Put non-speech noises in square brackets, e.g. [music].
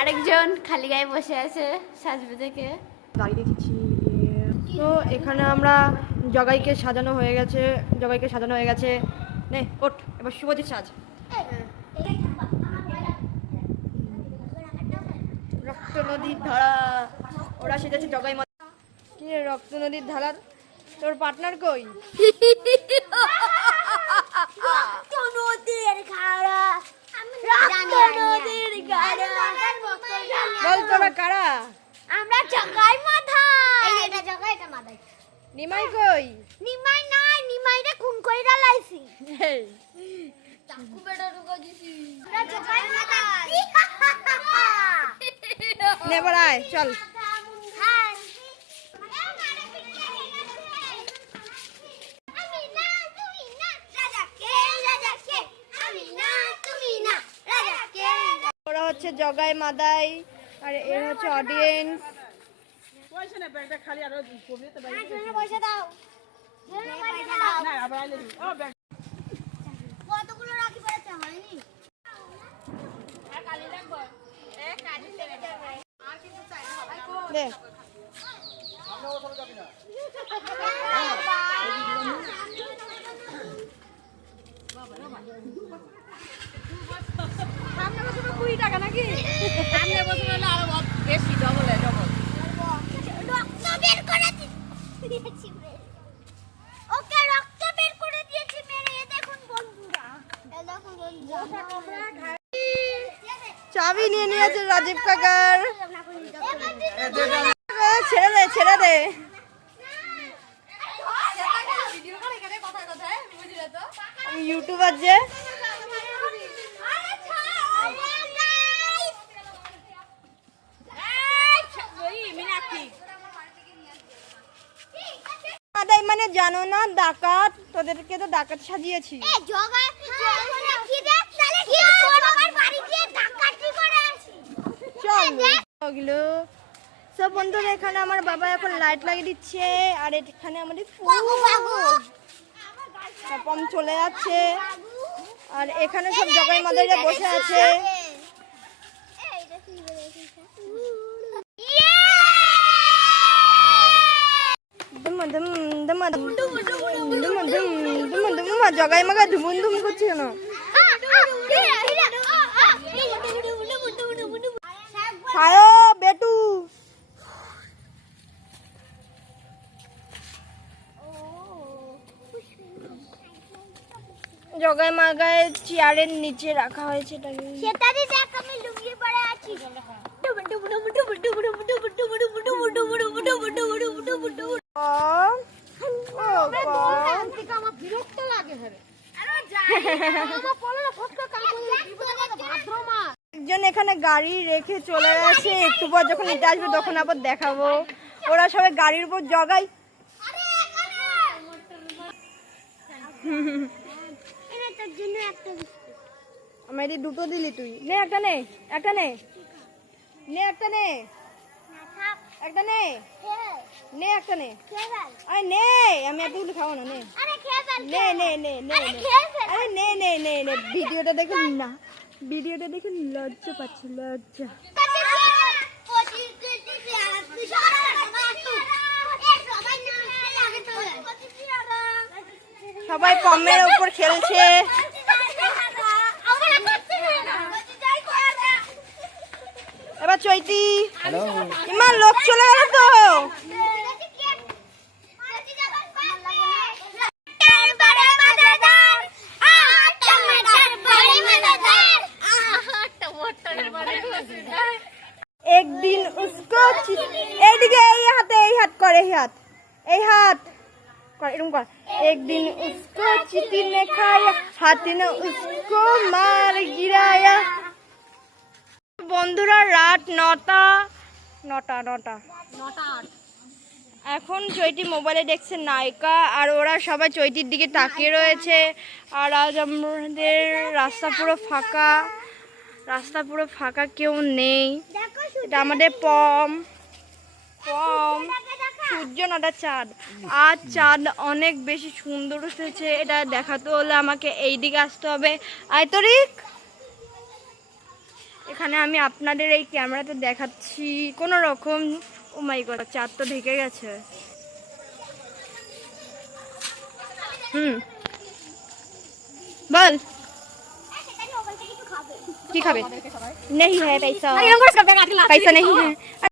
আরেকজন খালি গায়ে বসে আছে সাজবে থেকে দাঁড়িয়ে রেখেছি তো এখানে আমরা জগাইকে সাজানো হয়ে গেছে জগাইকে সাজানো হয়ে গেছে। নে ওঠ এবার শুভজিৎ সাজ। রক্ত নদীর ধারা ওরা সেজেছে জগাই মাতা কি রক্ত নদীর ধারা? তোর পার্টনার কই [laughs] বল তোরা কারা আমরা জগাই মাথা এই যে এটা জগাই এটা মাথায় নিমাই কই? নিমাই নাই নিমাইরে খুন কইরা লাইছি চাকু বেটা ঢুকা দিছি। আমরা জগাই মাথা নে আয় চল। হ্যাঁ ওরা হচ্ছে জগাই মাদাই আর এর হচ্ছে অডিয়েন্স পয়সা দাও। না আবার আইলে ও ব্যাগ। কতগুলো রাখি পড়েছে? হয়নি। দে কুড়ি টাকা নাকি? রক্ত বের করে দিয়েছি ওকে রক্ত বের করে দিয়েছি মেরে এ দেখুন বন্ধুরা এ দেখুন বন্ধুরা নিয়েছে রাজীব কাকার। ছেড়ে দে ছেড়ে দে। ইউটিউবার যে। মানে জানো না, ডাকাত, তোদেরকে তো ডাকাত সাজিয়েছি। ওগুলো সব বন্ধুরা এখানে আমার বাবা এখন লাইট লাগিয়ে দিচ্ছে আর এখানে আমাদের পম চলে যাচ্ছে। আর এখানে সব জগাই মাদাইরা বসে আছে। জগাই মাগা ধুমুন ধুম করছে কেন? সায়ো বেটু জগাই মাগায় চেয়ারের নিচে রাখা হয়েছে এটাকে সেটারই দেখ আমি আছি একজন এখানে গাড়ি রেখে চলে গেছে। একটু পর যখন এটা আসবে তখন আবার দেখাবো। ওরা সবাই গাড়ির উপর জগাই। আমার এদিকে দুটো দিলি তুই। নে একটা নে একটা নে। নে একটা নে। একটা নে। নে একটা নে। আরে নে। আমি এতগুলো খাব না নে। নে নে নে নে। আরে নে। নে নে নে ভিডিওটা দেখুন না। ভিডিওটা দেখে লজ্জা পাচ্ছি লজ্জা। সবাই পমের উপর খেলছে। এবার চৈতি। ইমান লোক চলে গেল তো। এইদিকে এই হাতে এই হাত কর এই হাত। এই হাত কর এরকম কর। একদিন উসকো চিতি নে খায়া হাতে না উসকো মার গিরায়া। বন্ধুরা রাত নটা নটা নটা। এখন চৈতি মোবাইলে দেখছে নায়িকা আর ওরা সবাই চৈতির দিকে তাকিয়ে রয়েছে। আর আজ আমাদের রাস্তা পুরো ফাঁকা। রাস্তা পুরো ফাঁকা কেউ নেই। এটা আমাদের পম। পম। সূর্য না এটা চাঁদ। আর চাঁদ অনেক বেশি সুন্দর উঠেছে এটা দেখাতে হলে আমাকে এই দিকে আসতে হবে। আয়তরিক এখানে আমি আপনাদের এই ক্যামেরাতে দেখাচ্ছি কোনো রকম ও মাই গড চাঁদ তো ঢেকে গেছে। হুম। বল। কি খাবে? নেই হ্যাঁ পয়সা। পয়সা নেই হ্যাঁ